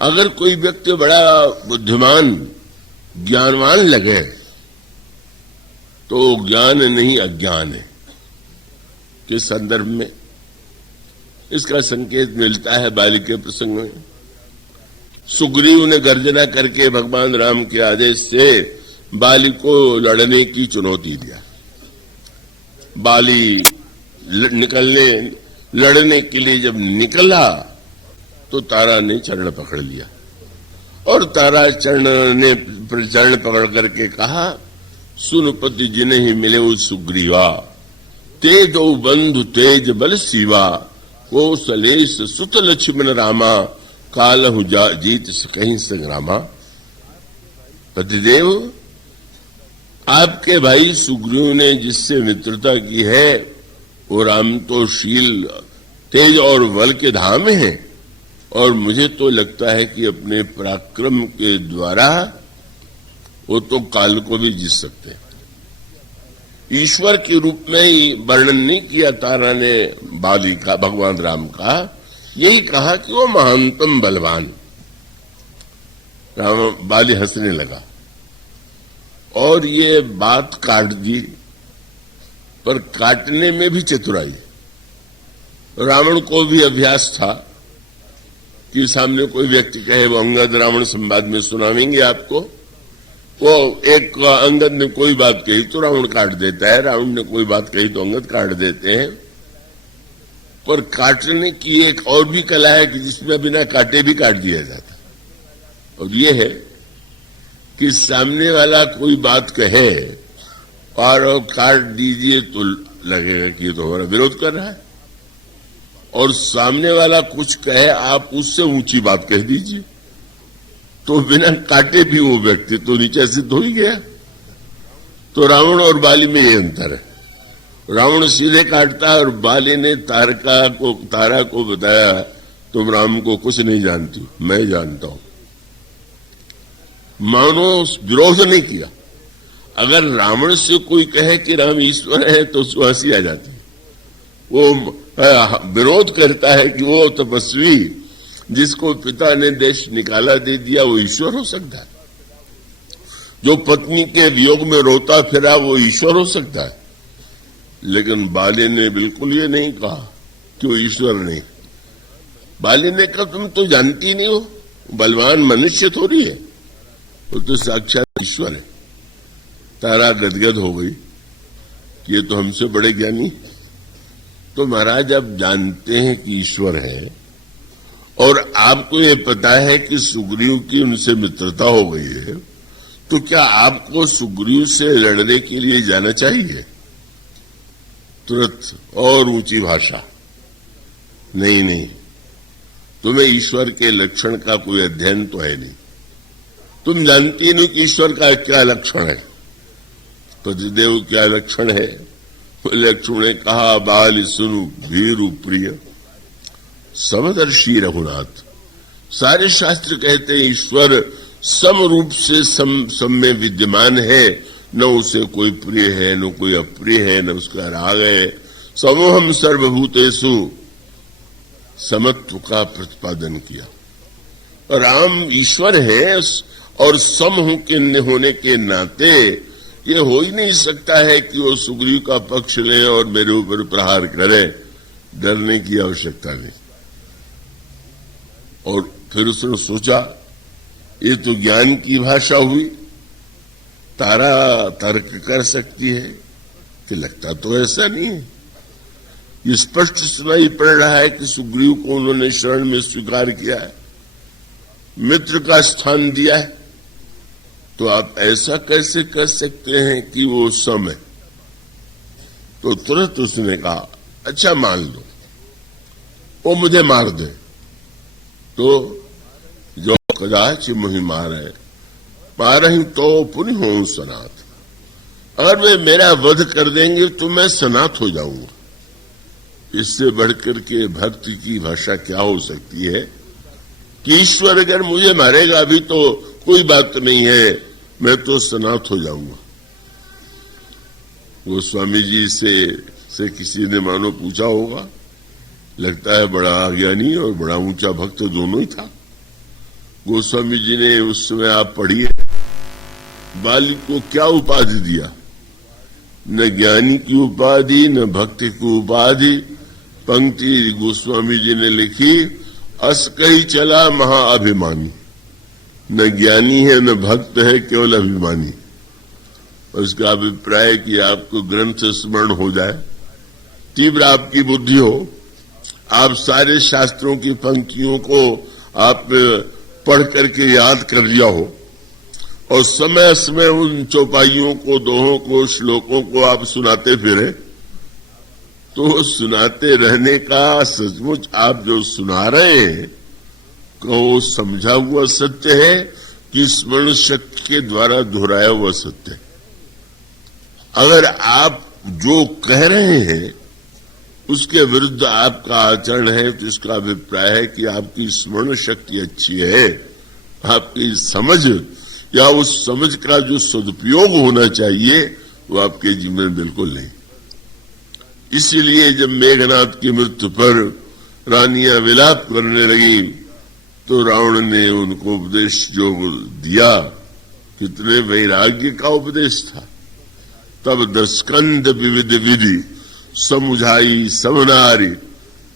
अगर कोई व्यक्ति बड़ा बुद्धिमान ज्ञानवान लगे तो ज्ञान नहीं अज्ञान है। किस संदर्भ में इसका संकेत मिलता है बाली के प्रसंग में। सुग्रीव ने गर्जना करके भगवान राम के आदेश से बाली को लड़ने की चुनौती दिया। बाली लड़ने के लिए जब निकला तो तारा ने चरण पकड़ लिया और तारा चरण पकड़ करके कहा, सुन पति जिन्हें ही मिले उस सुग्रीवा, तेज ओ बंधु तेज बल सीवा, कौशलेश सुत लक्ष्मण रामा, कालहु जीत कहीं संग्रामा। पतिदेव, आपके भाई सुग्रीव ने जिससे मित्रता की है वो राम तो शील तेज और बल के धाम हैं और मुझे तो लगता है कि अपने पराक्रम के द्वारा वो तो काल को भी जीत सकते हैं। ईश्वर के रूप में ही वर्णन नहीं किया तारा ने बाली का, भगवान राम का, यही कहा कि वो महानतम बलवान। बाली हंसने लगा और ये बात काट दी, पर काटने में भी चतुराई। रावण को भी अभ्यास था कि सामने कोई व्यक्ति कहे, वो अंगद रावण संवाद में सुनावेंगे आपको, वो एक अंगद ने कोई बात कही तो रावण काट देता है, रावण ने कोई बात कही तो अंगद काट देते हैं। पर काटने की एक और भी कला है कि जिसमें बिना काटे भी काट दिया जाता, और ये है कि सामने वाला कोई बात कहे और काट दीजिए तो लगेगा कि ये तो हमारा विरोध कर रहा है, और सामने वाला कुछ कहे आप उससे ऊंची बात कह दीजिए तो बिना काटे भी वो व्यक्ति तो नीचे सिद्ध हो ही गया। तो रावण और बाली में ये अंतर है। रावण सीधे काटता है और बाली ने तारा को बताया, तुम राम को कुछ नहीं जानती, मैं जानता हूं। मानो विरोध नहीं किया। अगर रावण से कोई कहे कि राम ईश्वर है तो उसको हंसी आ जाती है। वो विरोध करता है कि वो तपस्वी जिसको पिता ने देश निकाला दे दिया वो ईश्वर हो सकता है, जो पत्नी के वियोग में रोता फिरा वो ईश्वर हो सकता है। लेकिन बाली ने बिल्कुल ये नहीं कहा कि वो ईश्वर नहीं। बाली ने कहा, तुम तो जानती नहीं हो, बलवान मनुष्य थोड़ी है, वो तो साक्षात ईश्वर है। तारा गदगद हो गई कि ये तो हमसे बड़े ज्ञानी। तो महाराज, आप जानते हैं कि ईश्वर है और आपको ये पता है कि सुग्रीव की उनसे मित्रता हो गई है, तो क्या आपको सुग्रीव से लड़ने के लिए जाना चाहिए? तुरंत और ऊंची भाषा, नहीं नहीं, तुम्हें ईश्वर के लक्षण का कोई अध्ययन तो है नहीं, तुम जानती नहीं कि ईश्वर का क्या लक्षण है। पतिदेव क्या लक्षण है? लक्ष्मण ने कहा, बाल सुनु भीरु प्रिय समदर्शी रघुनाथ। सारे शास्त्र कहते हैं ईश्वर सम रूप से सम में विद्यमान है, न उसे कोई प्रिय है न कोई अप्रिय है, न उसका राग है। समोहम सर्वभूतेषु समत्व का प्रतिपादन किया। राम ईश्वर है और सम होने के नाते ये हो ही नहीं सकता है कि वो सुग्रीव का पक्ष ले और मेरे ऊपर प्रहार करे, डरने की आवश्यकता नहीं। और फिर उसने सोचा, ये तो ज्ञान की भाषा हुई, तारा तर्क कर सकती है कि लगता तो ऐसा नहीं है। ये स्पष्ट सुनाई पड़ रहा है कि सुग्रीव को उन्होंने शरण में स्वीकार किया है, मित्र का स्थान दिया है, तो आप ऐसा कैसे कर सकते हैं कि वो सम है? तो तुरंत उसने कहा, अच्छा मान लो वो मुझे मार दे तो जो कदाच मुहि मारे पारही तो पुण्य हो सनात। अगर वे मेरा वध कर देंगे तो मैं सनात हो जाऊंगा। इससे बढ़कर के भक्ति की भाषा क्या हो सकती है कि ईश्वर अगर मुझे मारेगा भी तो कोई बात नहीं है, मैं तो सनात हो जाऊंगा। वो स्वामी जी से किसी ने मानो पूछा होगा, लगता है बड़ा ज्ञानी और बड़ा ऊंचा भक्त दोनों ही था। गोस्वामी जी ने उस समय आप पढ़िए, बाली को क्या उपाधि दिया? न ज्ञानी की उपाधि, न भक्ति की उपाधि। पंक्ति गोस्वामी जी ने लिखी, अस कही चला महाअभिमानी। न ज्ञानी है न भक्त है, केवल अभिमानी। और इसका अभिप्राय कि आपको ग्रंथ स्मरण हो जाए, तीव्र आपकी बुद्धि हो, आप सारे शास्त्रों की पंक्तियों को आप पढ़ करके याद कर लिया हो, और समय समय उन चौपाइयों को, दोहों को, श्लोकों को आप सुनाते फिरे, तो सुनाते रहने का सचमुच आप जो सुना रहे हैं को समझा हुआ सत्य है कि स्मरण शक्ति के द्वारा दोहराया हुआ सत्य है। अगर आप जो कह रहे हैं उसके विरुद्ध आपका आचरण है, तो इसका अभिप्राय है कि आपकी स्मरण शक्ति अच्छी है, आपकी समझ या उस समझ का जो सदुपयोग होना चाहिए वो आपके जीवन में बिल्कुल नहीं। इसीलिए जब मेघनाथ की मृत्यु पर रानियां विलाप करने लगी तो रावण ने उनको उपदेश जो दिया, कितने वैराग्य का उपदेश था। तब 10 स्कंद विविध विधि समुझाई समनारी,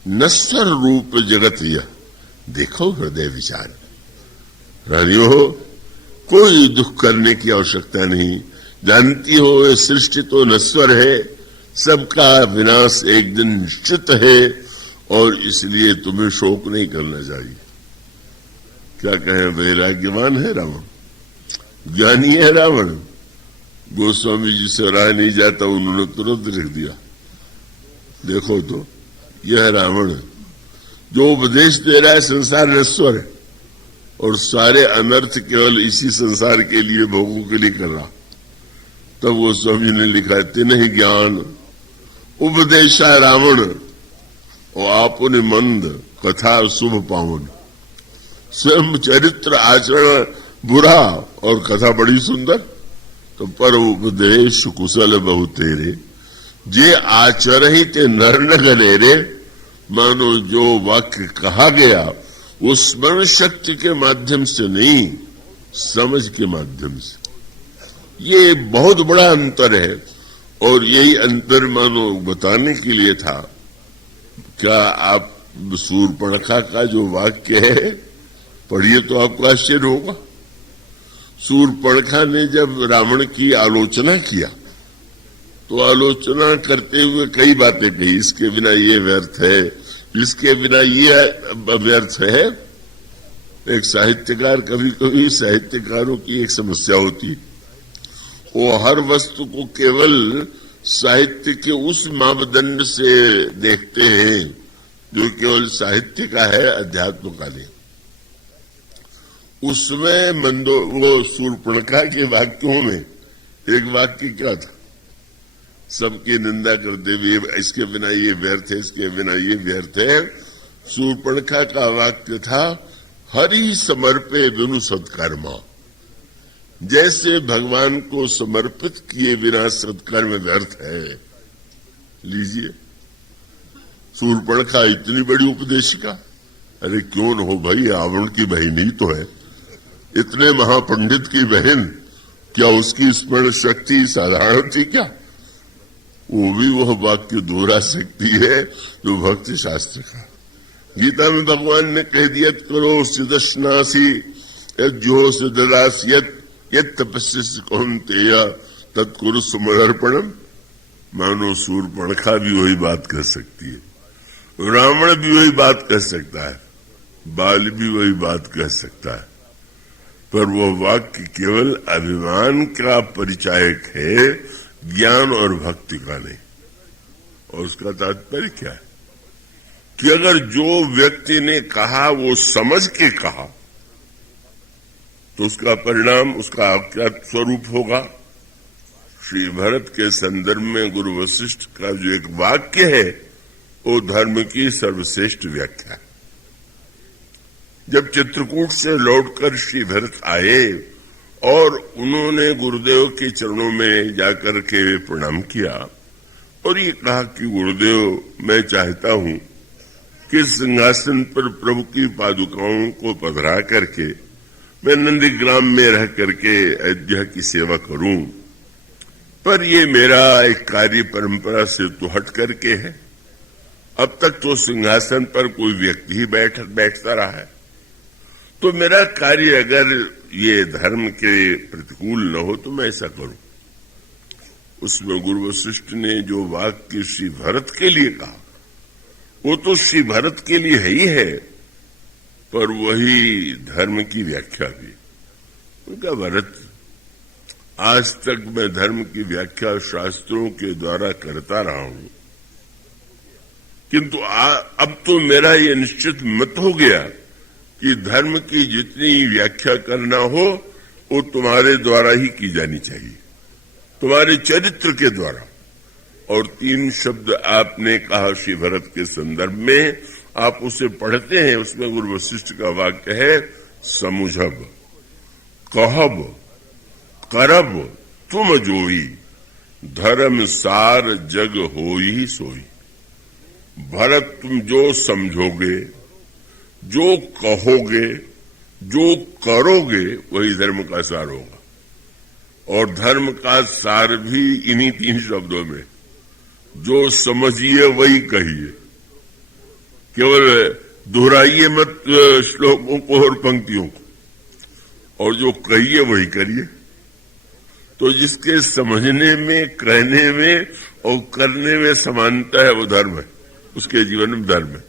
नश्वर रूप जगत यह देखो हृदय विचार। रानियों, कोई दुख करने की आवश्यकता नहीं। जानती हो ये सृष्टि तो नश्वर है, सबका विनाश एक दिन निश्चित है, और इसलिए तुम्हें शोक नहीं करना चाहिए। क्या कहें, वैराग्यवान है रावण, ज्ञानी है रावण। गोस्वामी जी से रहा नहीं जाता, उन्होंने तुरंत लिख दिया, देखो तो यह रावण जो उपदेश दे रहा है संसार नश्वर है, और सारे अनर्थ केवल इसी संसार के लिए, भोगों के लिए कर रहा। तब गोस्वामी ने लिखा, तिन्ह ही ज्ञान उपदेशा रावण, और आपने मंद कथा शुभ पावन। स्वयं चरित्र आचरण बुरा और कथा बड़ी सुंदर, तो पर उपदेश कुशल बहु तेरे, जे आचरहि ते नर न गलेरे। मानो जो वाक्य कहा गया वो स्मरण शक्ति के माध्यम से नहीं, समझ के माध्यम से। ये बहुत बड़ा अंतर है, और यही अंतर मानो बताने के लिए था। क्या आप शूर्पणखा का जो वाक्य है पढ़िए तो आपको आश्चर्य होगा। शूर्पणखा ने जब रावण की आलोचना किया तो आलोचना करते हुए कई बातें कही, इसके बिना ये व्यर्थ है, इसके बिना ये व्यर्थ है। एक साहित्यकार, कभी कभी साहित्यकारों की एक समस्या होती है, वो हर वस्तु को केवल साहित्य के उस मापदंड से देखते हैं जो केवल साहित्य का है, अध्यात्म का नहीं। उसमें वो शूर्पणखा के वाक्यों में एक वाक्य क्या था, सबकी निंदा करते हुए, इसके बिना ये व्यर्थ है, इसके बिना ये व्यर्थ है। शूर्पणखा का वाक्य था, हरि समर्पे बिनु सत्कर्मा। जैसे भगवान को समर्पित किए बिना सत्कर्म व्यर्थ है। लीजिए, शूर्पणखा इतनी बड़ी उपदेशिका, अरे क्यों न हो भाई, रावण की बहन ही तो है, इतने महापंडित की बहन, क्या उसकी स्मरण शक्ति साधारण थी क्या? वो भी वह वाक्य दोहरा सकती है जो भक्ति शास्त्र का। गीता में भगवान ने कह दिया, करो सिदशनासी यज्जो सिददास यत तपस्या कौन्तेय तत्कुरु समर्पणम। मानो शूर्पणखा भी वही बात कर सकती है, रावण भी वही बात कर सकता है, बाल भी वही बात कह सकता है, पर वह वाक्य केवल अभिमान का परिचायक है, ज्ञान और भक्ति का नहीं। और उसका तात्पर्य क्या है कि अगर जो व्यक्ति ने कहा वो समझ के कहा तो उसका परिणाम, उसका क्या स्वरूप होगा। श्री भरत के संदर्भ में गुरु वशिष्ठ का जो एक वाक्य है वो धर्म की सर्वश्रेष्ठ व्याख्या। जब चित्रकूट से लौटकर श्री भरत आए और उन्होंने गुरुदेव के चरणों में जाकर के प्रणाम किया और ये कहा कि गुरुदेव, मैं चाहता हूं कि सिंहासन पर प्रभु की पादुकाओं को पधरा करके मैं नंदीग्राम में रह करके अयोध्या की सेवा करूं, पर ये मेरा एक कार्य परंपरा से तो हट करके है। अब तक तो सिंहासन पर कोई व्यक्ति ही बैठता रहा है, तो मेरा कार्य अगर ये धर्म के प्रतिकूल न हो तो मैं ऐसा करूं। उसमें गुरु वशिष्ठ ने जो वाक्य श्री भरत के लिए कहा, वो तो श्री भरत के लिए है ही है, पर वही धर्म की व्याख्या भी। उनका भरत, आज तक मैं धर्म की व्याख्या शास्त्रों के द्वारा करता रहा हूं, किंतु अब तो मेरा ये निश्चित मत हो गया कि धर्म की जितनी व्याख्या करना हो वो तुम्हारे द्वारा ही की जानी चाहिए, तुम्हारे चरित्र के द्वारा। और 3 शब्द आपने कहा श्री भरत के संदर्भ में, आप उसे पढ़ते हैं, उसमें गुरु वशिष्ठ का वाक्य है, समुझब कहब करब तुम जोई, धर्म सार जग होई सोई। भरत, तुम जो समझोगे, जो कहोगे, जो करोगे, वही धर्म का सार होगा। और धर्म का सार भी इन्हीं 3 शब्दों में, जो समझिए वही कहिए। केवल दोहराइए मत श्लोकों को और पंक्तियों को, और जो कहिए वही करिए। तो जिसके समझने में, कहने में और करने में समानता है वो धर्म है, उसके जीवन में धर्म है।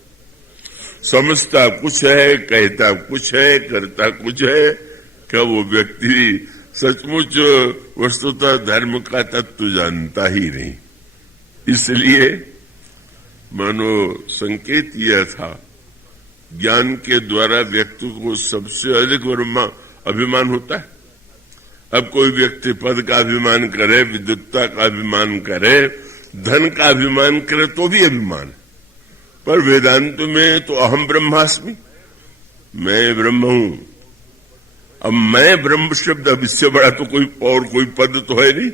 समझता कुछ है, कहता कुछ है, करता कुछ है, क्या वो व्यक्ति सचमुच वस्तुतः धर्म का तत्व जानता ही नहीं। इसलिए मानो संकेत यह था, ज्ञान के द्वारा व्यक्ति को सबसे अधिक अभिमान होता है। अब कोई व्यक्ति पद का अभिमान करे, विद्वत्ता का अभिमान करे, धन का अभिमान करे तो भी अभिमान है। पर वेदांत में तो अहम ब्रह्मास्मि, मैं ब्रह्म हूं। अब मैं ब्रह्म शब्द, अब इससे बड़ा तो कोई पद तो है नहीं।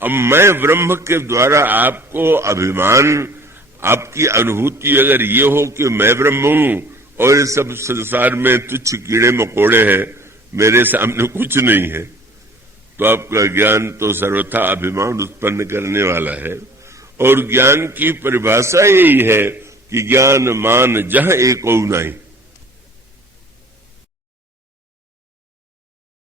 अब मैं ब्रह्म के द्वारा आपको अभिमान, आपकी अनुभूति अगर ये हो कि मैं ब्रह्म हूं और ये सब संसार में तुच्छ कीड़े मकोड़े हैं, मेरे सामने कुछ नहीं है, तो आपका ज्ञान तो सर्वथा अभिमान उत्पन्न करने वाला है। और ज्ञान की परिभाषा यही है कि ज्ञान मान जहां एको नहीं।